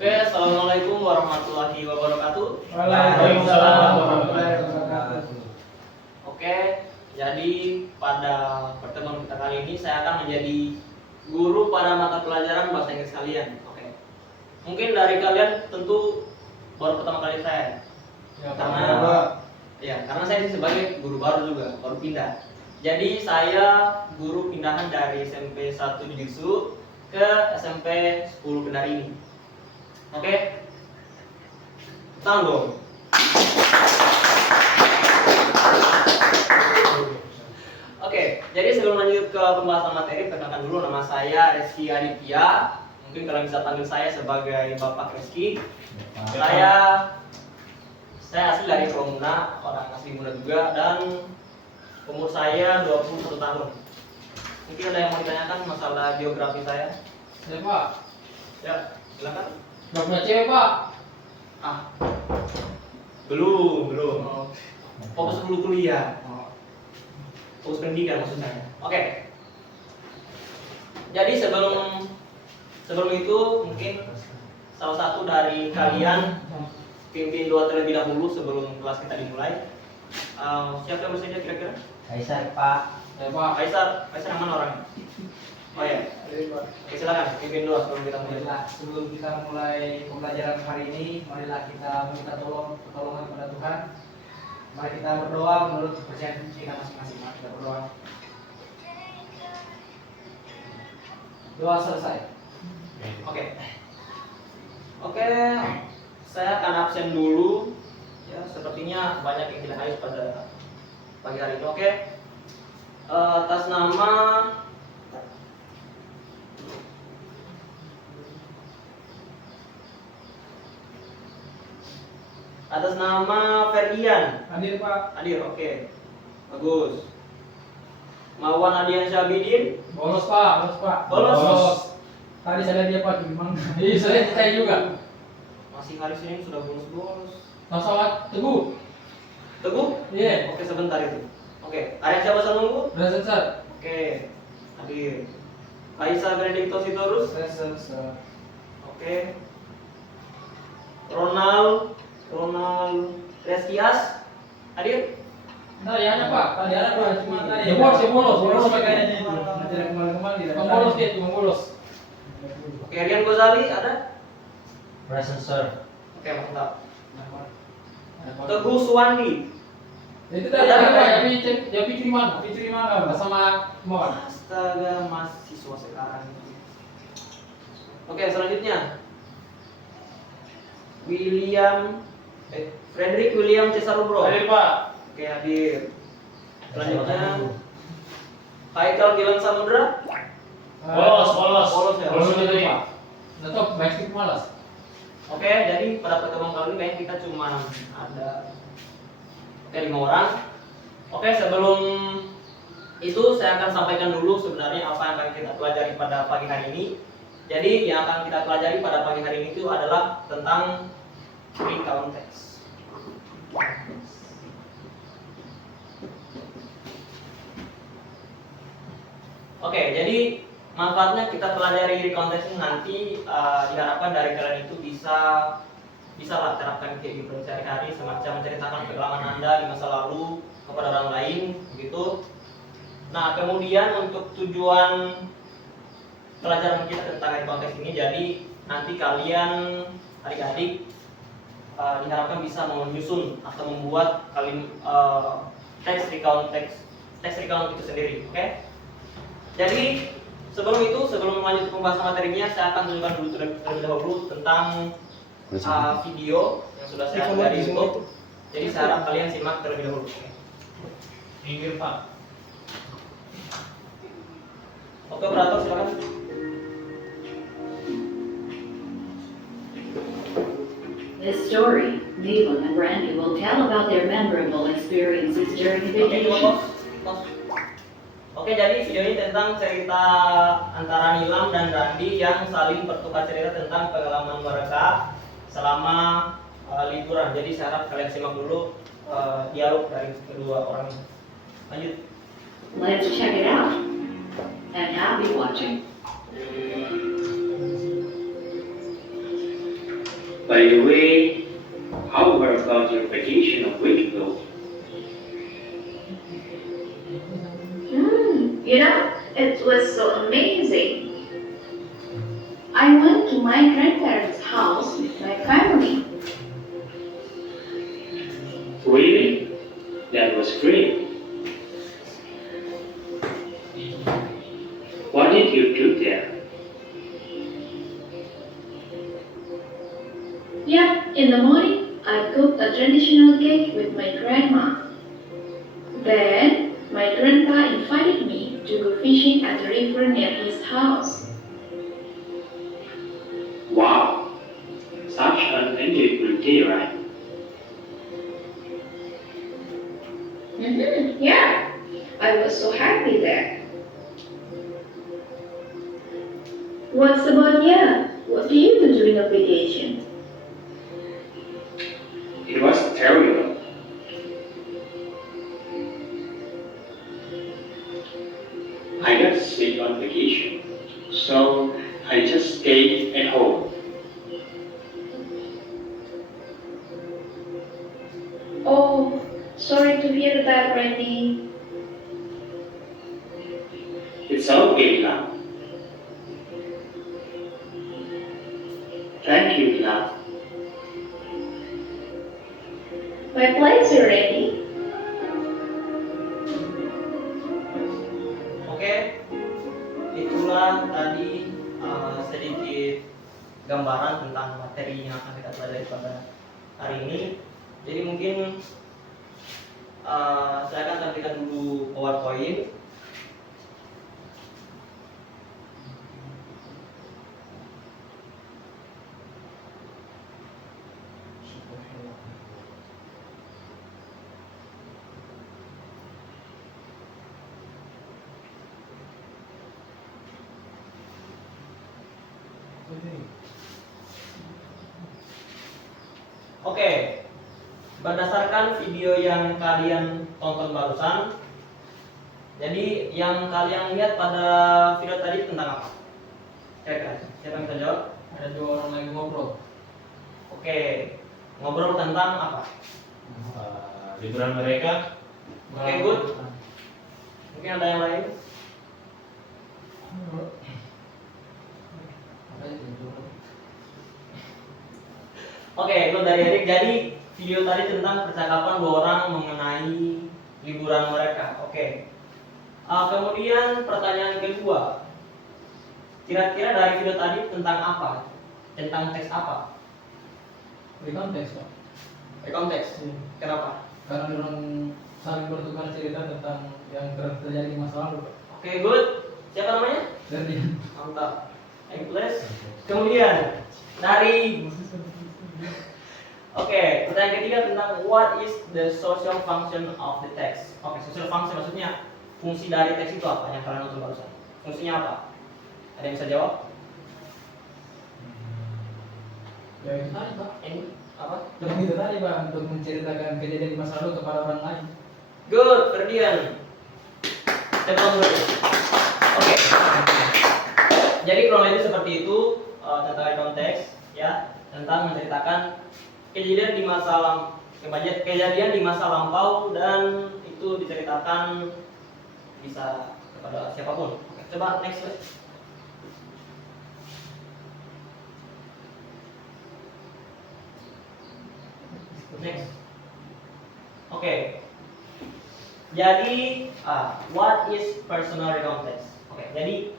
Oke, assalamualaikum warahmatullahi wabarakatuh. Waalaikumsalam warahmatullahi wabarakatuh. Oke, jadi pada pertemuan kita kali ini saya akan menjadi guru pada mata pelajaran bahasa Inggris kalian. Oke, mungkin dari kalian tentu baru pertama kali saya, karena saya sebagai guru baru juga, baru pindah. Jadi saya guru pindahan dari SMP 1 Jisu ke SMP 10 Kendari ini. Oke, tanggung. Oke, jadi sebelum lanjut ke pembahasan materi, perkenalkan dulu nama saya Reski Aditya. Mungkin kalian bisa panggil saya sebagai Bapak Reski. Saya asli dari Promuna, orang asli Muna juga, dan umur saya 21 tahun. Mungkin ada yang mau ditanyakan masalah geografi saya? Ya Pak, Ya, silakan. nggak punya cewek Pak. Belum. Fokus dulu kuliah. Fokus pendidikan maksud saya. Oke. Jadi sebelum itu mungkin salah satu dari kalian pimpin doa terlebih dahulu sebelum kelas kita dimulai. Siapa yang bersedia kira-kira? Kaisar Pak. Ya Pak. Kaisar yang mana orangnya? Oh ya. Oke, silakan pimpin doa sebelum kita mulai. Marilah sebelum kita mulai pembelajaran hari ini, marilah kita meminta pertolongan kepada Tuhan. Mari kita berdoa menurut kepercayaan kita masing-masing. Mari kita berdoa. Doa selesai. Oke, saya akan absen dulu. Ya, sepertinya banyak yang tidak hadir pada pagi hari ini. Oke. Atas nama Ferdian. Hadir Pak. Hadir, oke. Bagus. Mawan Adian Syabidin. Bolos Pak. Bolos. Tadi saya lihat dia Pak gimana? Iya, saya juga. Masih hari Senin sudah bolos. Pesawat Teguh. Teguh? Iya. Oke, sebentar itu. Oke, ada siapa saya nunggu? Present Sir. Oke, hadir. Kaisa Benedicto Sitorus. Present Sir. Oke. Ronald Reskias. Hadir? Nah, ya ada Pak. Tadi ada Pak. Cuma tadi. Ya bolos kayaknya itu. Tidak kembali. Bolos dia, cuma bolos. Oke, Rian Gozali ada? Present Sir. Oke, mantap. Teguh Suwandi. Itu tadi ada Pak. Ya Fitri mana? Sama Mohon. Astaga, mahasiswa sekarang. Oke, selanjutnya Frederick William Cesarubro. Hadir Pak. Oke, hadir. Selanjutnya Haikal Gilang Samudra. Bolos ya. Bolos itu Pak. Tetap baik malas. Oke, jadi pada pertemuan kali ini kita cuma ada 5 orang. Oke, sebelum itu saya akan sampaikan dulu sebenarnya apa yang akan kita pelajari pada pagi hari ini. Jadi yang akan kita pelajari pada pagi hari ini itu adalah tentang recount text. Oke, jadi manfaatnya kita pelajari recount text ini nanti diharapkan dari kalian itu bisa lah terapkan kehidupan sehari-hari, semacam menceritakan pengalaman Anda di masa lalu kepada orang lain, begitu. Nah, kemudian untuk tujuan pelajaran kita tentang recount text ini, jadi nanti kalian adik-adik diharapkan bisa menyusun atau membuat teks recount itu sendiri, oke? Jadi sebelum lanjut ke pembahasan materinya, saya akan tunjukkan dulu terlebih dahulu tentang video yang sudah saya unggah di YouTube. Jadi saya harap kalian simak terlebih dahulu. Minggir Pak. Oke, operator silakan. This story, Neelam and Randy will tell about their memorable experiences during the vacation. Oke, jadi video ini tentang cerita antara Nilam dan Randi yang saling bertukar cerita tentang pengalaman mereka selama liburan. Jadi saya harap kalian simak dulu dialog dari kedua orang ini. Lanjut. Let's check it out. And happy watching. By the way, how about your vacation a week ago? It was so amazing. I went to my grandparents' house with my family. Really? That was great. What did you do there? Yeah, in the morning, I cooked a traditional cake with my grandma. Then, my grandpa invited me to go fishing at the river near his house. Wow, such an enjoyable day, right? Yeah, I was so happy there. What's about you? What do you do during a vacation? It was terrible. I got sick on vacation, so I just stayed at home. Oh, sorry to hear that, Randy. It's okay now. Thank you, love. My pleasure, Randy. Oke, itulah tadi sedikit gambaran tentang materi yang akan kita pelajari pada hari ini. Jadi mungkin saya akan tampilkan dulu PowerPoint. Oke, berdasarkan video yang kalian tonton barusan, jadi yang kalian lihat pada video tadi tentang apa? Kira-kira, siapa yang bisa jawab? Ada dua orang lagi ngobrol. Oke, ngobrol tentang apa? Liburan mereka. Oke, good. Mungkin ada yang lain? Oke, itu dari Erik. Jadi video tadi tentang percakapan dua orang mengenai liburan mereka. Oke. Kemudian pertanyaan kedua, kira-kira dari video tadi tentang apa? Tentang teks apa? Di konteks Pak. Konteks. Kenapa? Karena orang saling bertukar cerita tentang yang terjadi di masa lalu Pak. Oke, good. Siapa namanya? Dan dia Mantap. English. Kemudian dari Oke, pertanyaan ketiga tentang what is the social function of the text. Oke, social function maksudnya fungsi dari teks itu apa yang kalian nonton barusan? Fungsinya apa? Ada yang bisa jawab? ya itu tadi Pak. Ini apa? Yang itu tadi Pak, untuk menceritakan kejadian di masa lalu kepada orang lain. Good, Ferdian. Tepuk tangan. Oke. Jadi kurang lebih seperti itu tentang konteks ya, tentang menceritakan kejadian di masa lampau dan itu diceritakan bisa kepada siapapun. Oke, coba next slide. Next. Oke. Jadi what is personal context? Oke, jadi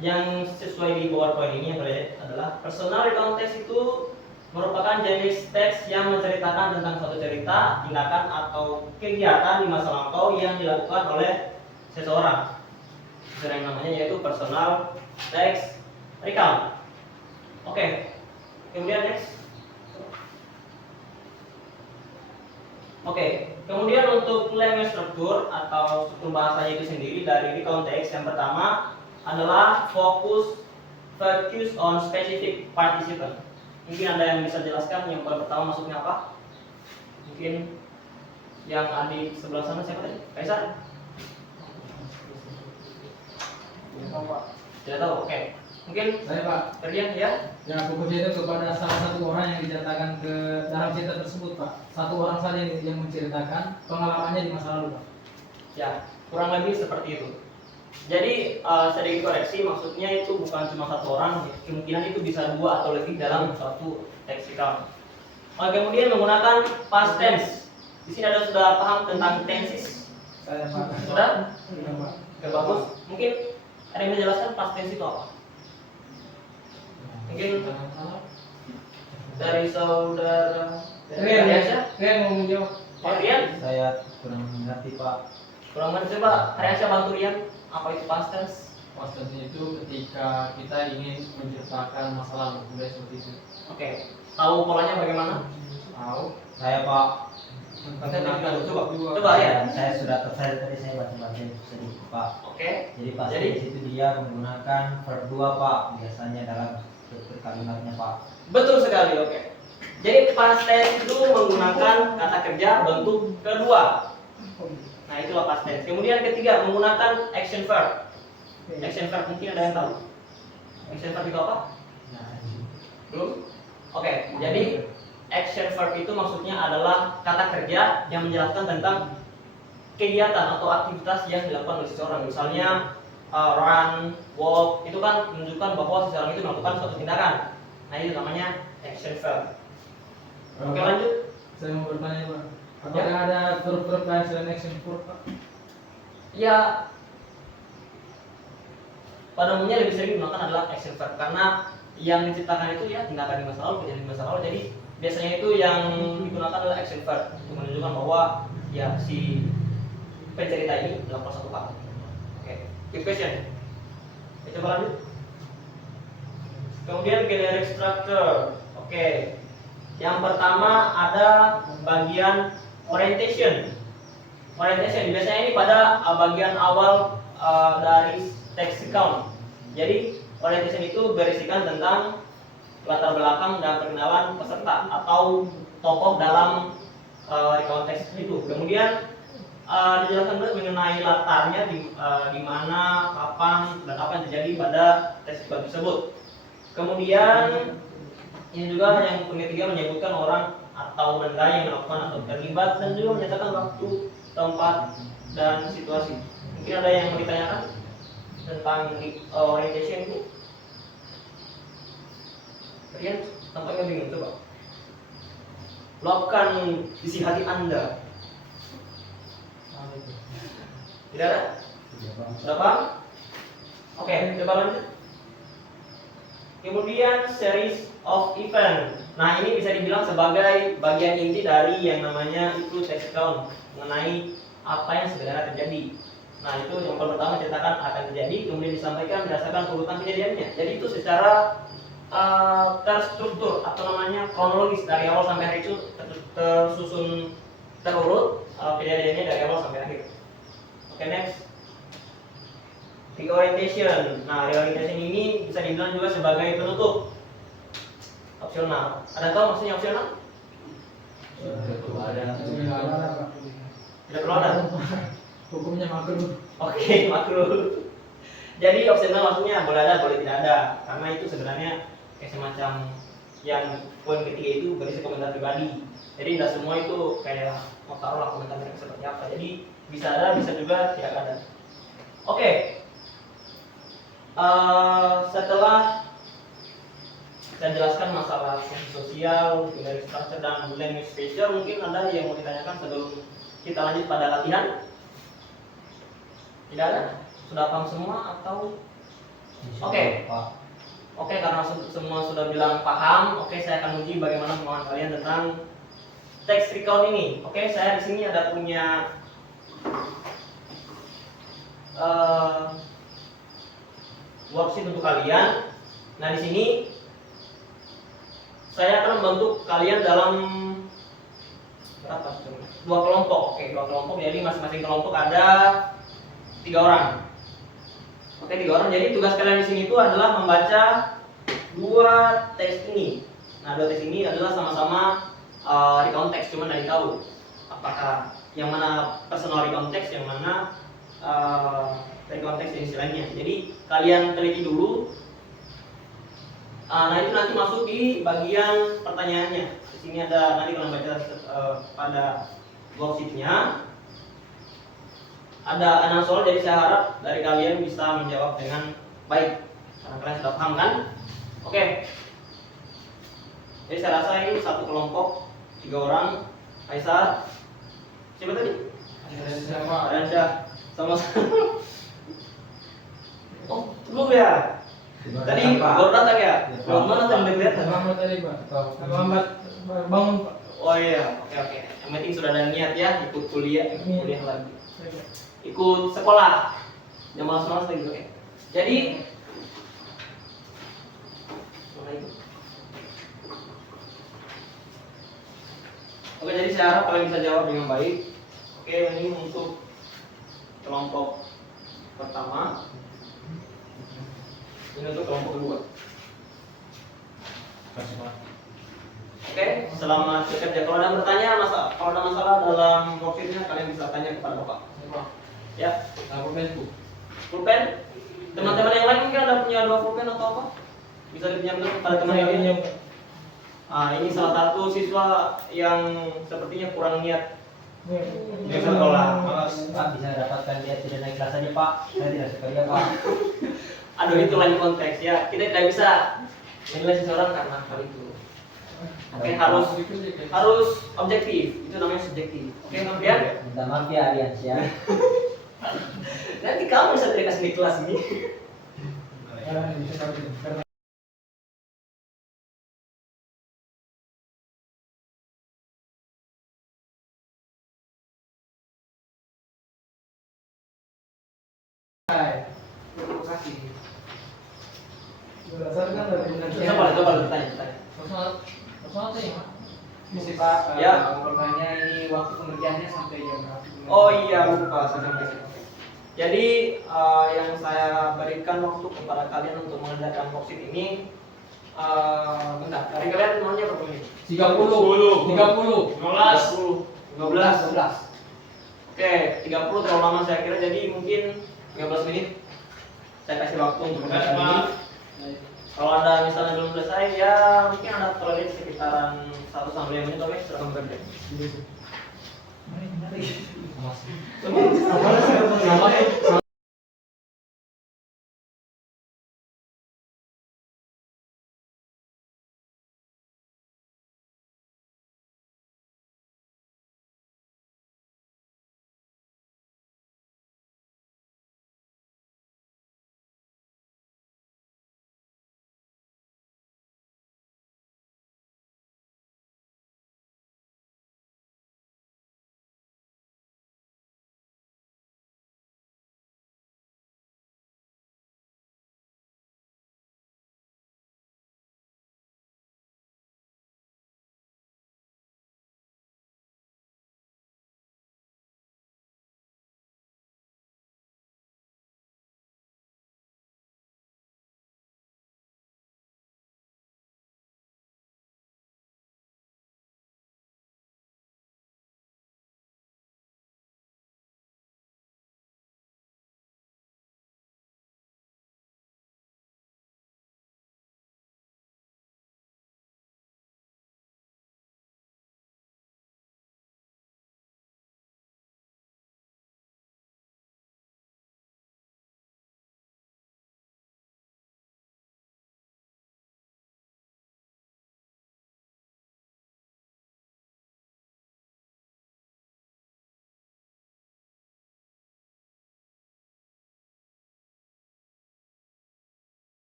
yang sesuai di PowerPoint ini yang kalian adalah personal context itu merupakan jenis teks yang menceritakan tentang suatu cerita, tindakan atau kegiatan di masa lampau yang dilakukan oleh seseorang. Yang namanya yaitu personal text recount. Oke. Kemudian next. Oke, kemudian untuk language struktur atau struktur bahasanya itu sendiri dari konteks yang pertama adalah focus on specific participant. Mungkin ada yang bisa jelaskan yang pertama maksudnya apa? Mungkin yang adik sebelah sana siapa tadi? Kaisar? Tidak tahu. Oke. Mungkin Saya Pak, Ferdian ya? yang aku percaya itu kepada salah satu orang yang diceritakan ke dalam cerita tersebut Pak. Satu orang saja yang menceritakan pengalamannya di masa lalu Pak. Ya, kurang lebih seperti itu. Jadi sedikit koreksi, maksudnya itu bukan cuma satu orang, kemungkinan itu bisa 2 atau lebih dalam suatu lexical. Kemudian menggunakan past tense. Di sini ada sudah paham tentang tenses? Saya Pak. Sudah? Iya Pak. Oke, bagus. Mungkin ada yang menjelaskan past tense itu apa? Mungkin dari saudara Rian Riansyah? Rian mau menjawab. Pak Rian? Saya kurang mengerti Pak. Kurang mengerti coba Riansyah bantu Rian. Apa itu past tense? Past tense itu ketika kita ingin menceritakan masa lalu, udah seperti itu. Oke. Tahu polanya bagaimana? Tahu? Saya Pak. Coba ya. Saya sudah tertarik tadi saya baca-baca sedikit Pak. Oke. Jadi pasti Jadi? di situ dia menggunakan verb 2 Pak biasanya dalam struktur kalimatnya Pak. Betul sekali, oke. Jadi past tense itu menggunakan kata kerja bentuk kedua. Nah, itulah past tense. Kemudian ketiga menggunakan action verb. Action verb mungkin ada yang tahu? Action verb itu apa? Belum? Oke, jadi action verb itu maksudnya adalah kata kerja yang menjelaskan tentang kegiatan atau aktivitas yang dilakukan oleh seseorang. Misalnya run, walk, itu kan menunjukkan bahwa seseorang itu melakukan suatu tindakan. Nah, itu namanya action verb. Oke, lanjut. Saya mau bertanya Pak. Apakah ada verb-verb lain selain action verb Pak? Ya, pada umumnya lebih sering digunakan adalah action verb karena yang diciptakan itu ya tindakan di masa lalu, kejadian di masa lalu. Jadi biasanya itu yang digunakan adalah action verb untuk menunjukkan bahwa ya si pencerita ini melakukan satu hal. Oke, keep question. Kita coba lanjut. Kemudian generic structure. Oke. Yang pertama ada bagian orientation. Orientation biasanya ini pada bagian awal dari text account. Jadi orientation itu berisikan tentang latar belakang dan perkenalan peserta atau tokoh dalam konteks itu. Kemudian dijelaskan juga mengenai latarnya di mana, kapan, dan apa yang terjadi pada text account tersebut. Kemudian ini juga yang ketiga menyebutkan orang atau benda yang melakukan atau terlibat dan juga menyatakan waktu, tempat, dan situasi. Mungkin ada yang mau ditanyakan tentang orientation ini? Kalian tampaknya bingung, coba luapkan isi hati Anda. Tidak ada? Sudah paham? Oke, coba lanjut. Kemudian series of event. Nah, ini bisa dibilang sebagai bagian inti dari yang namanya itu text account mengenai apa yang sebenarnya terjadi. Nah, itu yang pertama ceritakan akan terjadi, kemudian disampaikan berdasarkan urutan kejadiannya. Jadi itu secara terstruktur atau namanya kronologis dari awal sampai akhir itu tersusun terurut kejadiannya dari awal sampai akhir. Oke, next. Reorientation. Nah, reorientation ini bisa dibilang juga sebagai penutup. Opsional. Ada tahu maksudnya opsional? Tidak perlu ada. Hukumnya makruh. Oke, makruh. Jadi opsional maksudnya boleh ada, boleh tidak ada. Karena itu sebenarnya kayak semacam yang poin ketiga itu berisi komentar pribadi. Jadi tidak semua itu kayak mau taruhlah komentarnya seperti apa. Jadi bisa ada, bisa juga tidak ada. Oke. Setelah saya jelaskan masalah sosial, generic structure, dan language feature, mungkin ada yang mau ditanyakan sebelum kita lanjut pada latihan? Tidak ada? Sudah paham semua atau? Oke. Oke, karena semua sudah bilang paham, oke saya akan uji bagaimana pemahaman kalian tentang text recount ini. Oke, saya di sini ada punya worksheet untuk kalian. Nah, di sini saya akan membantu kalian dalam berapa? 2 kelompok. Oke, 2 kelompok. Jadi masing-masing kelompok ada 3 orang. Oke, 3 orang. Jadi tugas kalian di sini itu adalah membaca 2 teks ini. Nah, 2 teks ini adalah sama-sama recount text, cuma dari tahu apakah yang mana personal recount text, yang mana recount text jenis lainnya. Jadi kalian teliti dulu Nah itu nanti masuk di bagian pertanyaannya. Di sini ada nanti kalau baca pada worksheetnya ada 6 soal, jadi saya harap dari kalian bisa menjawab dengan baik karena kalian sudah paham kan? Oke. Jadi saya rasa ini satu kelompok 3 orang. Kaisar, siapa tadi? Aransyah, sama-sama. Oh, belum ya? Tadi baru datang ya? Belum mana tadi kelihatan? Terlambat tadi Pak. Terlambat bangun Pak. Oh iya, oke. Yang penting sudah ada niat ya, ikut kuliah lagi. Ikut sekolah. Jangan malas-malas lagi, oke. Jadi mana itu? Oke, jadi saya harap kalian bisa jawab dengan baik. Oke, ini untuk kelompok pertama. Ini untuk kelompok kedua. Kasih Pak. Oke, selamat bekerja. Kalau ada masalah dalam worksheetnya, kalian bisa tanya kepada Bapak. Ya, pulpen. Teman-teman yang lain mungkin ada punya 2 pulpen atau apa? Bisa dipinjamkan pada teman lainnya. Ini salah satu siswa yang sepertinya kurang niat di sekolah. Pak bisa dapatkan dia tidak naik kelas saja Pak. Saya tidak suka dia Pak. Aduh, itu lain konteks ya. Kita tidak bisa menilai seseorang karena hal itu. Oke, harus objektif. Itu namanya subjektif. Oke, kemudian Minta maaf ya Alians ya. nanti kamu bisa dikasih di kelas ini. Terima kasih. Berdasarkan dari penelitian. Coba bertanya. Personal tadi Pak. Mesti Pak, Ya. bertanya ini waktu pengerjaannya sampai jam berapa? Oh iya, lupa saya sampaikan. Jadi yang saya berikan waktu kepada kalian untuk mengerjakan worksheet ini, bentar, dari kalian maunya berapa menit? 30. 15. Oke, 30 terlalu lama saya kira, jadi mungkin 15 menit. Saya kasih waktu untuk mengerjakan ini. Kalau ada misalnya belum selesai, ya mungkin ada toilet sekitaran 1-5 menit, oke, silahkan bekerja.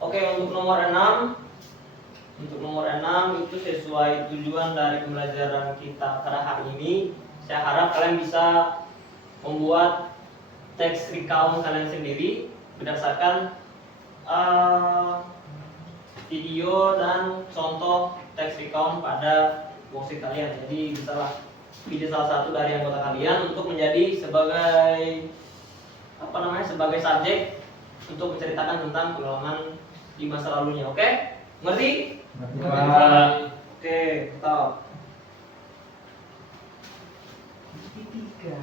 Oke, untuk nomor 6 itu sesuai tujuan dari pembelajaran kita pada hari ini. Saya harap kalian bisa membuat teks recount kalian sendiri berdasarkan video dan contoh teks recount pada worksheet kalian. Jadi bisalah pilih salah satu dari anggota kalian untuk menjadi sebagai sebagai subjek untuk menceritakan tentang pengalaman di masa lalunya. Oke? Ngerti? Berarti Berarti Pak. Oke, stop. Tiga.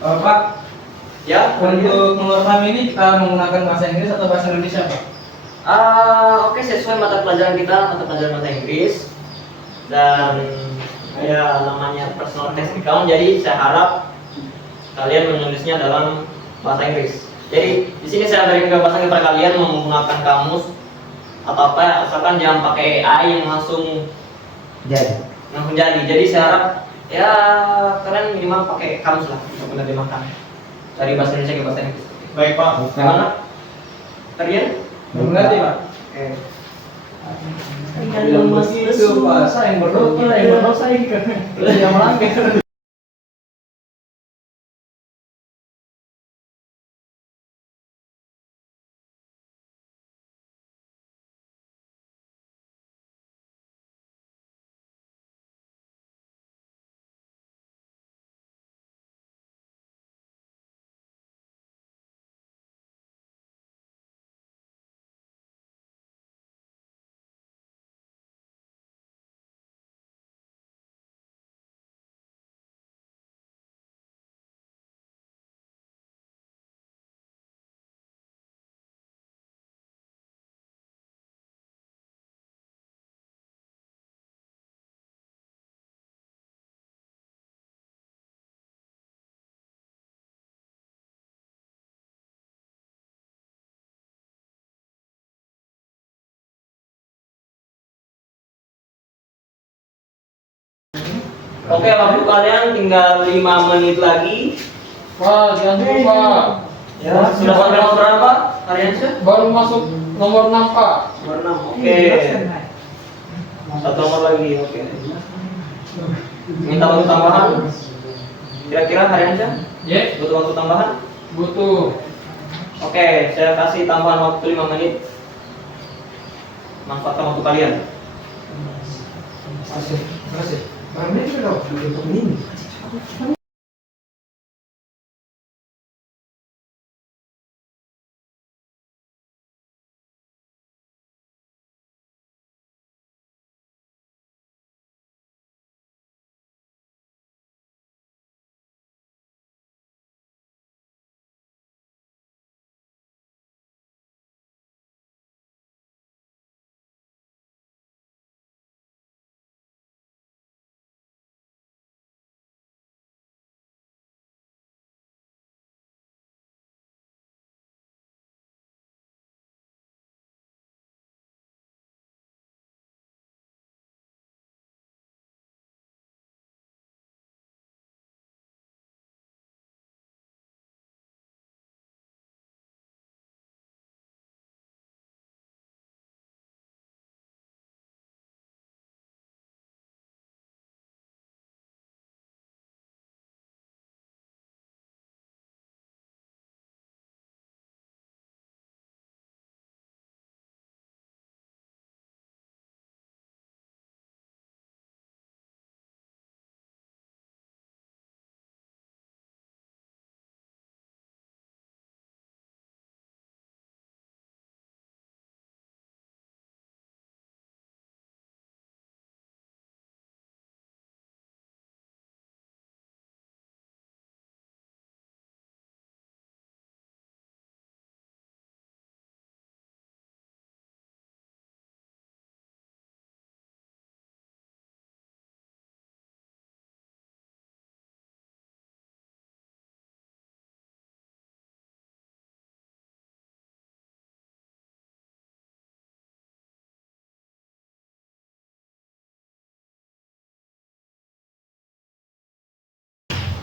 Pak, Ya, untuk mengerekam ini kita menggunakan bahasa Inggris atau bahasa Indonesia, Pak? Oke, sesuai mata pelajaran kita, mata pelajaran bahasa Inggris. Dan ya namanya personal test account, jadi saya harap kalian menulisnya dalam bahasa Inggris. Jadi di sini saya berikan kebebasan kepada kalian menggunakan kamus atau apa, asalkan jangan pakai AI yang langsung Jadi. jadi saya harap ya kalian minimal pakai kamus lah untuk menerjemahkan dari bahasa Indonesia ke bahasa Inggris. Baik Pak. Gimana? Kalian? Belum ngerti, Pak. Oke. Bilang begitu, Pak. Saya yang berdosa yang melanggar. Oke, waktu kalian tinggal 5 menit lagi. Pak, jangan lupa. Ya, sudah sampai nomor berapa? Kalian sudah? Baru masuk nomor 6, Pak. Nomor 6. Oke. Satu nomor lagi. Oke. Minta waktu tambahan. Kira-kira Hariansyah Ya, butuh waktu tambahan? butuh. Oke, saya kasih tambahan waktu 5 menit. Manfaatkan waktu kalian. Terima kasih.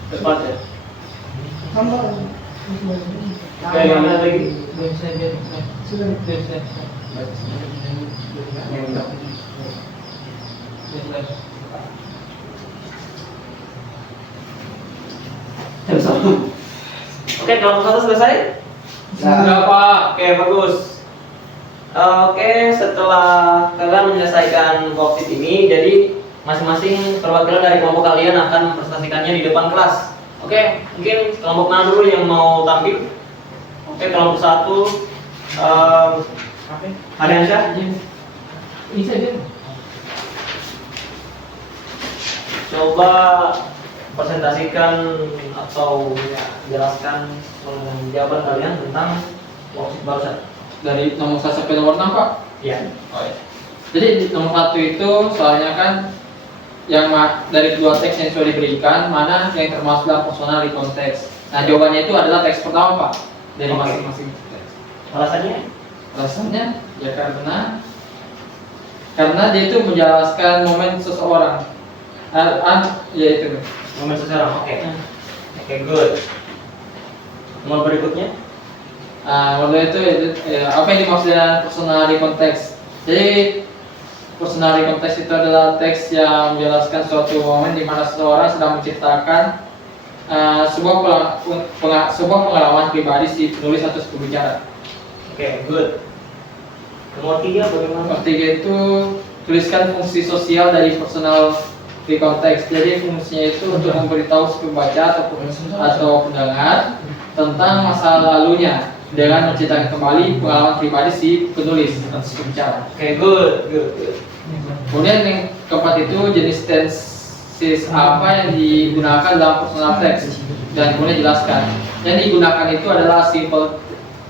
Cepat ya. Oke, yang mana lagi? Jam 1. Oke, kelompok 1 selesai? Sudah, Pak. Oke, bagus. Oke, setelah kalian menyelesaikan worksheet ini, jadi masing-masing perwakilan dari kelompok kalian akan mempresentasikannya di depan kelas. Oke, mungkin kelompok mana dulu yang mau tampil? Oke, kelompok 1 Hariansyah. Ini saja. Coba presentasikan atau ya, jelaskan jawaban kalian tentang worksheet barusan. Dari nomor 1 sampai nomor 6, Pak. Ya. Oh, iya. Jadi di nomor 1 itu soalnya kan yang dari kedua teks yang sudah diberikan, mana yang termasuk dalam personal konteks. Nah, jawabannya itu adalah teks pertama, Pak, dari Oke. masing-masing teks. Alasannya? Alasannya ya karena dia itu menjelaskan momen seseorang. Ya itu. Momen seseorang. Oke. Oke, good. Nomor berikutnya? Waktu itu apa yang dimaksud dengan personal konteks? Jadi personal konteks itu adalah teks yang menjelaskan suatu momen di mana seseorang sedang menceritakan sebuah pengalaman pribadi si penulis atau si pembicara. Oke, good. Nomor 3 bagaimana? Nomor 3 itu tuliskan fungsi sosial dari personal konteks. Jadi fungsinya itu untuk memberitahu si pembaca atau pendengar tentang masa lalunya dengan menceritakan kembali pengalaman pribadi si penulis atau si pembicara. Oke, good. Kemudian yang keempat itu jenis tenses apa yang digunakan dalam personal text dan kemudian jelaskan. Yang digunakan itu adalah simple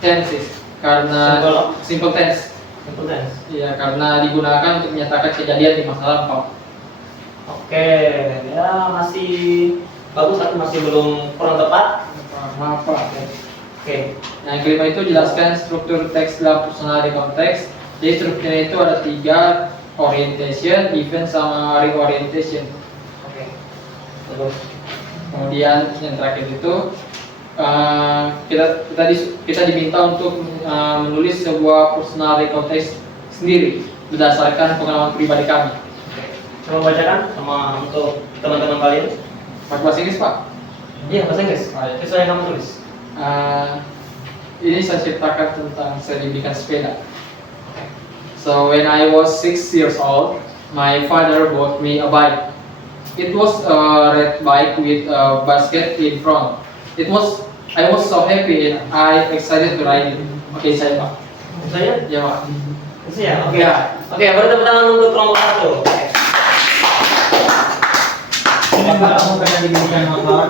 tenses karena simple tense. Simple tense. Ya, karena digunakan untuk menyatakan kejadian di masa lampau. Oke, ya masih bagus tapi masih belum kurang tepat. Maaf, Pak. Oke. Nah, yang kelima itu jelaskan struktur teks dalam personal konteks. Jadi strukturnya itu ada 3, orientation, event, sama reorientation. Oke. Terus. Kemudian yang terakhir itu kita diminta untuk menulis sebuah personal konteks sendiri berdasarkan pengalaman pribadi kami. Oke. Coba bacakan sama untuk teman-teman kalian. Pakai bahasa Inggris, Pak? Iya, bahasa Inggris. Sesuai yang kamu tulis. Ini saya ceritakan tentang saya dibelikan sepeda. So when I was 6 years old, my father bought me a bike. It was a red bike with a basket in front. I was so happy and I excited to ride it. Oke, saya Pak. Saya? Ya Pak. Saya? Oke. Ya. Oke, beri tepuk tangan untuk kelompok 1. Bapak kamu pernah diberikan motor?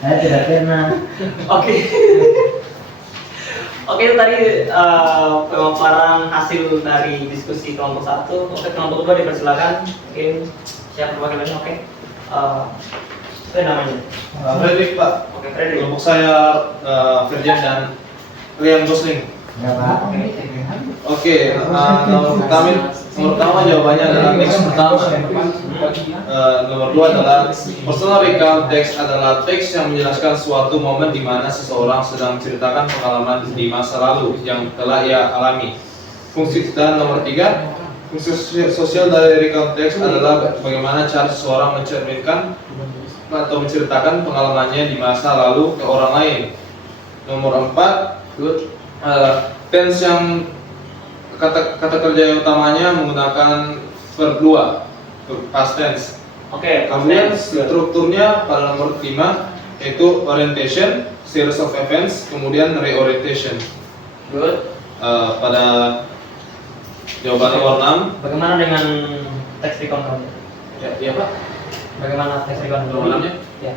Saya tidak pernah. Oke. Oke, itu tadi pemaparan hasil dari diskusi kelompok 1. Oke, kelompok 2 dipersilakan. Mungkin siapa perwakilannya? Oke. Apa namanya? Fredrik Pak. Oke, Fredrik. Kelompok saya Firjan dan Ryan Gosling. Ya Pak. Oke, nomor pertama jawabannya adalah teks pertama. Nomor 2 adalah personal recount text adalah teks yang menjelaskan suatu momen di mana seseorang sedang menceritakan pengalaman di masa lalu yang telah ia alami. Fungsi dan nomor 3, fungsi sosial dari recount text adalah bagaimana cara seseorang mencerminkan atau menceritakan pengalamannya di masa lalu ke orang lain. Nomor 4, tense yang kata kerja utamanya menggunakan verb 2, past tense. Oke, Kemudian strukturnya pada nomor 5 yaitu orientation, series of events, kemudian reorientation. Good. Pada jawaban nomor 6, Bagaimana dengan teks recount kamu? ya Pak. Bagaimana teks recount kamu? Jawabannya? Ya.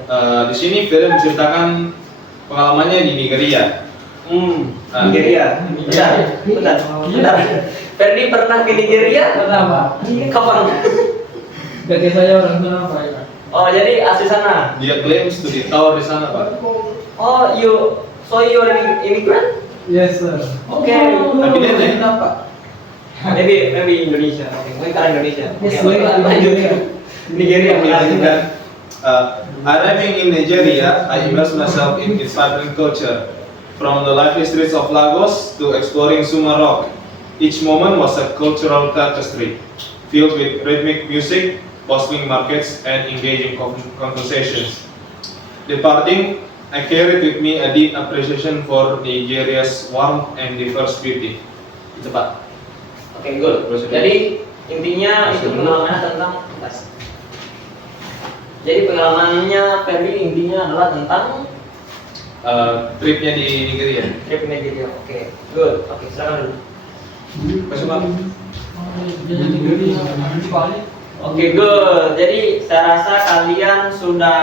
Di sini Firdan menceritakan pengalamannya di Nigeria. Nigeria. Bentar. Ferdi pernah ke Nigeria? Kenapa? Kapan? Jadi saya orang sana Pak. Ya. Oh, jadi asli sana. Dia klaim studi tower di sana, Pak. Oh, you're an immigrant? Yes sir. Oke. Tapi dia dari Kenapa? Maybe Indonesia. Oke, mungkin karena Indonesia. Yes, Oke, baik. lanjut. Nigeria menjelaskan. Arriving in Nigeria, I immersed myself in its vibrant culture. From the lively streets of Lagos to exploring Suma Rock, each moment was a cultural tapestry, filled with rhythmic music, bustling markets, and engaging conversations. Departing, I carried with me a deep appreciation for Nigeria's warmth and diverse beauty. Itu Pak. Oke, good. Jadi intinya itu pengalamannya tentang Jadi pengalamannya Ferdi intinya adalah tentang Tripnya di Nigeria. trip Nigeria. Oke, good. Oke, silakan dulu. Masuk Pak. Oke, good. Jadi saya rasa kalian sudah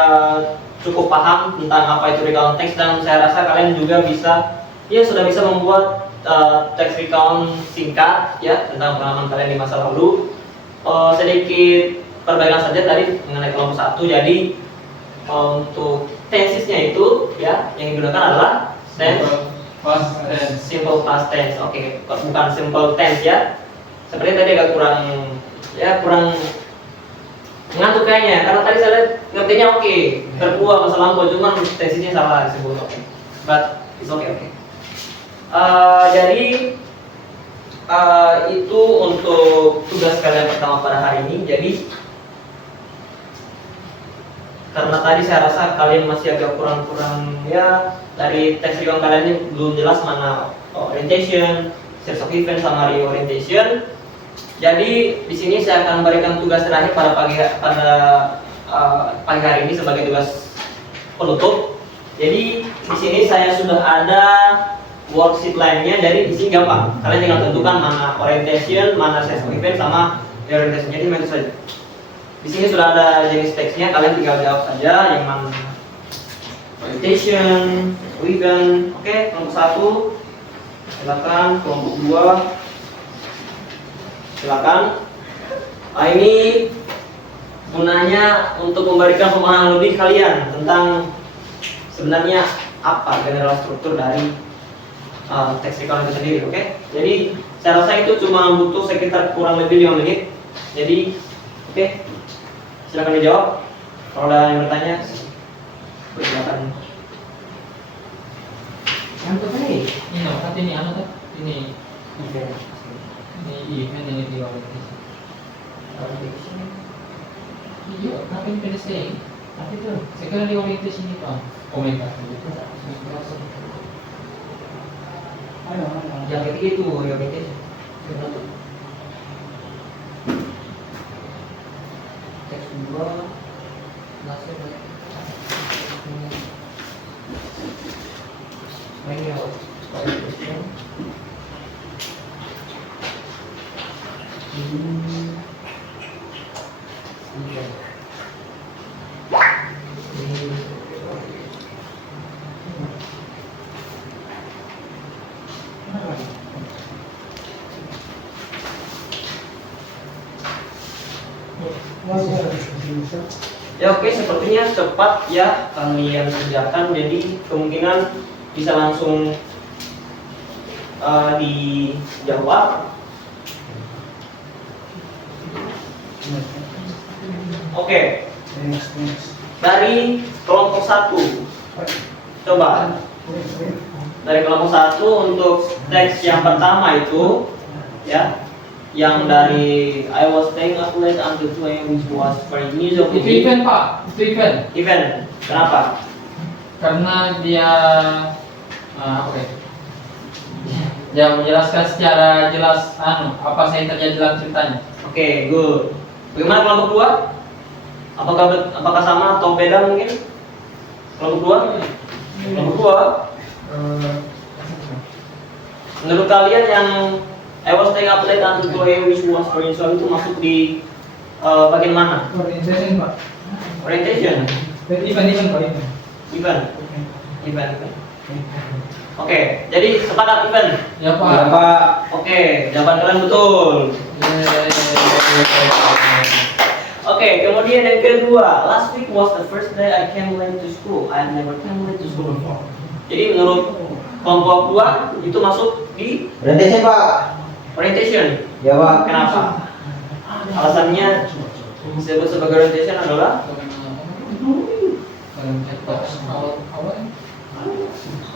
cukup paham tentang apa itu recount text dan saya rasa kalian juga sudah bisa membuat text recount singkat ya tentang pengalaman kalian di masa lalu. Sedikit perbaikan saja tadi mengenai kelompok 1. Jadi untuk tensesnya itu ya yang digunakan adalah Past tense. simple past tense. Oke, bukan simple tense ya. Seperti tadi agak kurang ngantuk kayaknya karena tadi saya lihat ngertinya oke. Kedua masa lampau cuman tensesnya salah disebut. Oke. But it's okay. Jadi itu untuk tugas kalian pertama pada hari ini. Jadi karena tadi saya rasa kalian masih agak kurang ya dari teks recount kalian ini belum jelas mana orientation, series of event sama reorientation. Jadi di sini saya akan berikan tugas terakhir pada pagi hari ini sebagai tugas penutup. Jadi di sini saya sudah ada worksheet lainnya. Jadi di sini gampang. Kalian tinggal tentukan mana orientation, mana series of event sama reorientation. Jadi itu saja. Di sini sudah ada jenis teksnya, kalian tinggal jawab saja yang mana orientation, event. Oke, kelompok 1 silakan, kelompok 2 silakan. Ini gunanya untuk memberikan pemahaman lebih kalian tentang sebenarnya apa general struktur dari teks recount itu sendiri. Oke, jadi saya rasa itu cuma butuh sekitar kurang lebih 5 menit. Jadi oke. Silakan dijawab. Kalau ada yang bertanya, silakan. Yang pertama ini. Ini apa ini anu tuh? Ini event ini di orientation. Iya, nothing been saying. Sekarang di orientation ini Pak. Komunikasi. Yang ketiga itu orientation. Teks 2 nasib manual orientation. Ya oke, sepertinya cepat ya kalian kerjakan, jadi kemungkinan bisa langsung dijawab. Oke, dari kelompok 1, coba dari kelompok 1 untuk teks yang pertama itu ya, yang dari I was staying up late until 2 AM, which was very unusual. Itu event Pak, itu event. Event, kenapa? Karena dia apa ya? Dia menjelaskan secara jelas apa yang terjadi dalam ceritanya. Oke, good. Bagaimana kelompok 2? Apakah sama atau beda mungkin? Kelompok 2? Kelompok 2. Menurut kalian yang I was staying up late until 2 AM, which was very unusual itu masuk di bagian mana? Orientation Pak. Orientation. Event. Event. Oke, jadi sepakat event. Ya Pak. Ya Pak. Oke, jawaban kalian betul. Oke, kemudian yang kedua, last week was the first day I came late to school. I have never came late to school before. Jadi menurut kelompok 2 itu masuk di Orientation Pak. orientation. Ya Pak. Kenapa? Alasannya disebut sebagai orientation adalah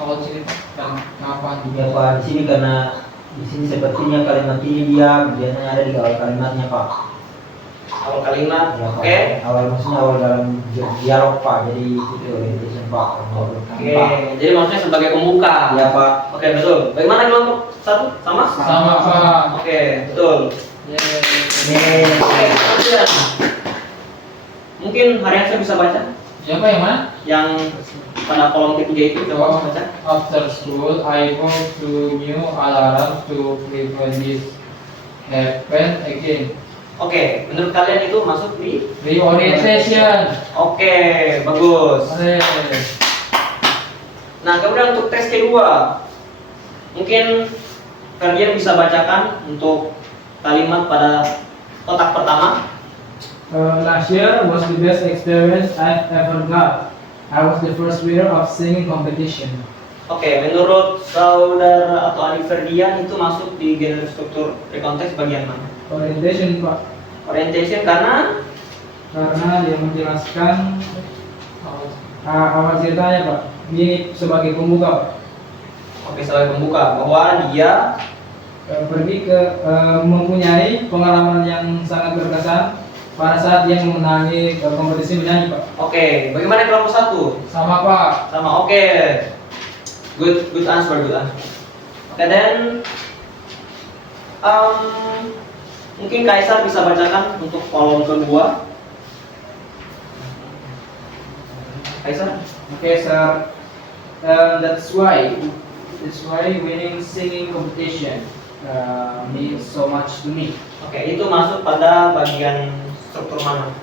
awal cerita kenapa? Ya Pak, di sini karena di sini sepertinya kalimat ini dia biasanya ada di awal kalimatnya Pak. awal kalimat. Ya, Pak. Oke. Maksudnya awal dalam dialog Pak. Jadi itu orientation Pak. Oke, jadi maksudnya sebagai pembuka. Ya Pak. Oke, betul. Bagaimana kelompok 1? Sama? Sama Pak. Oke, betul. Oke, kemudian mungkin harian saya bisa baca Ya Pak, yang mana? yang pada kolom ketiga itu, coba baca. After school, I go to new alarm to prevent this happen again. Oke, menurut kalian itu masuk di? Reorientation. Oke, bagus. Nah, kemudian untuk tes kedua, mungkin kalian bisa bacakan untuk kalimat pada kotak pertama. Last year was the best experience I've ever got. I was the first winner of singing competition. Oke, menurut saudara atau adik Ferdian itu masuk di genre struktur rekonteks bagian mana? Orientation Pak. Orientation karena Dia menjelaskan awal ceritanya Pak. Ini sebagai pembuka Pak. oke, sebagai pembuka bahwa dia Pergi ke mempunyai pengalaman yang sangat berkesan pada saat dia memenangi kompetisi menyanyi Pak. oke, bagaimana kelompok 1? Sama Pak. Sama, oke. Good answer. Oke, dan mungkin Kaisar bisa bacakan untuk kolom kedua. Kaisar? Okay, sir. That's why winning singing competition means so much to me. Oke, itu masuk pada bagian struktur mana?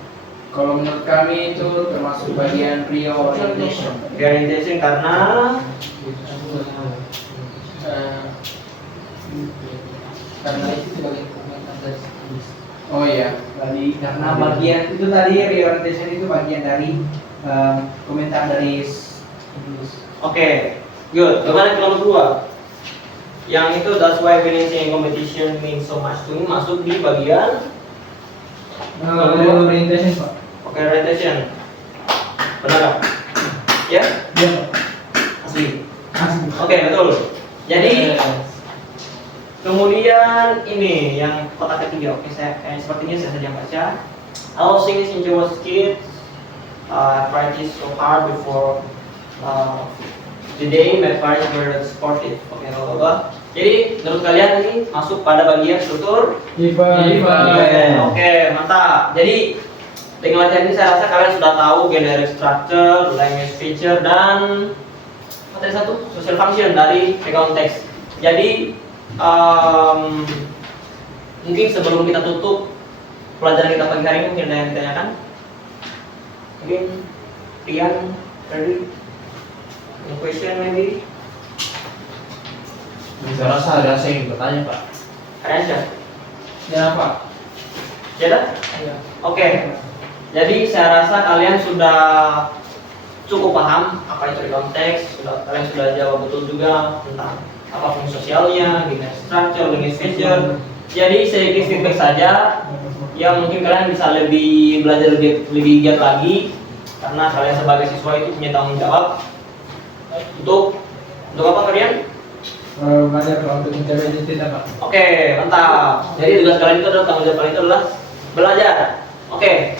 Kalau menurut kami itu termasuk bagian reorientation. Orientation karena Karena itu sebagai komentar dari Oh iya, karena bagian itu tadi reorientation itu bagian dari komentar dari oke, good. Bagaimana kelompok 2? Yang itu that's why winning singing competition means so much to me masuk di bagian reorientation Pak. oke, orientation. Benar nggak? Ya? Iya Pak. Asli. Asli. Oke, betul. Jadi kemudian ini yang kotak ketiga. Oke, sepertinya saya saja baca. I was singing since I was a kid. practiced so hard before today. My parents were supportive. Oke, bapak-bapak. Jadi menurut kalian ini masuk pada bagian struktur Event. Oke, mantap. Jadi dengan latihan ini saya rasa kalian sudah tahu generic structure, language feature, dan apa tadi satu social function dari background text. Jadi mungkin sebelum kita tutup pelajaran kita pagi hari ini, mungkin ada yang ditanyakan? Mungkin Rian, Ferdi, any question maybe? Saya rasa ada saya ingin bertanya Pak. Ada aja? Ya Pak. Ya dah? Oke. Jadi saya rasa kalian sudah cukup paham apa itu konteks, kalian sudah jawab betul juga tentang apa fungsi sosialnya, gimana structure, language feature. Jadi sedikit feedback saja, ya mungkin kalian bisa belajar lebih giat lagi karena kalian sebagai siswa itu punya tanggung jawab untuk apa kalian? Belajar untuk mencapai cita-cita Pak. Oke, mantap. Jadi tugas kalian itu adalah tanggung jawab kalian itu adalah belajar. Oke.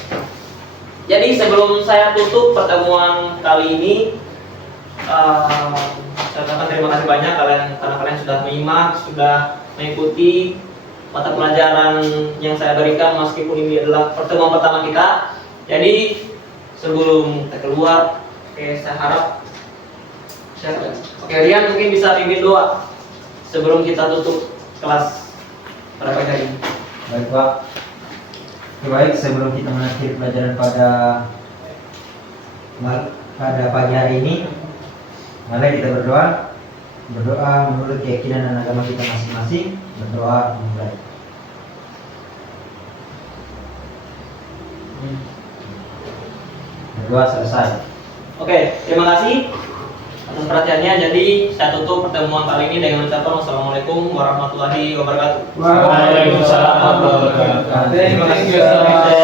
Jadi sebelum saya tutup pertemuan kali ini, saya ucapkan terima kasih banyak karena kalian sudah menyimak, sudah mengikuti mata pelajaran yang saya berikan meskipun ini adalah pertemuan pertama kita. Jadi sebelum kita keluar, saya harap Rian mungkin bisa pimpin doa sebelum kita tutup kelas pada pagi hari ini. Baik Pak. Baik, sebelum kita mengakhiri pelajaran pada pagi hari ini, mari kita berdoa menurut keyakinan dan agama kita masing-masing. Berdoa mulai. Berdoa selesai. Oke, terima kasih atas perhatiannya. Jadi saya tutup pertemuan kali ini dengan ucapan wassalamualaikum warahmatullahi wabarakatuh. Waalaikumsalam warahmatullahi wabarakatuh. Terima kasih.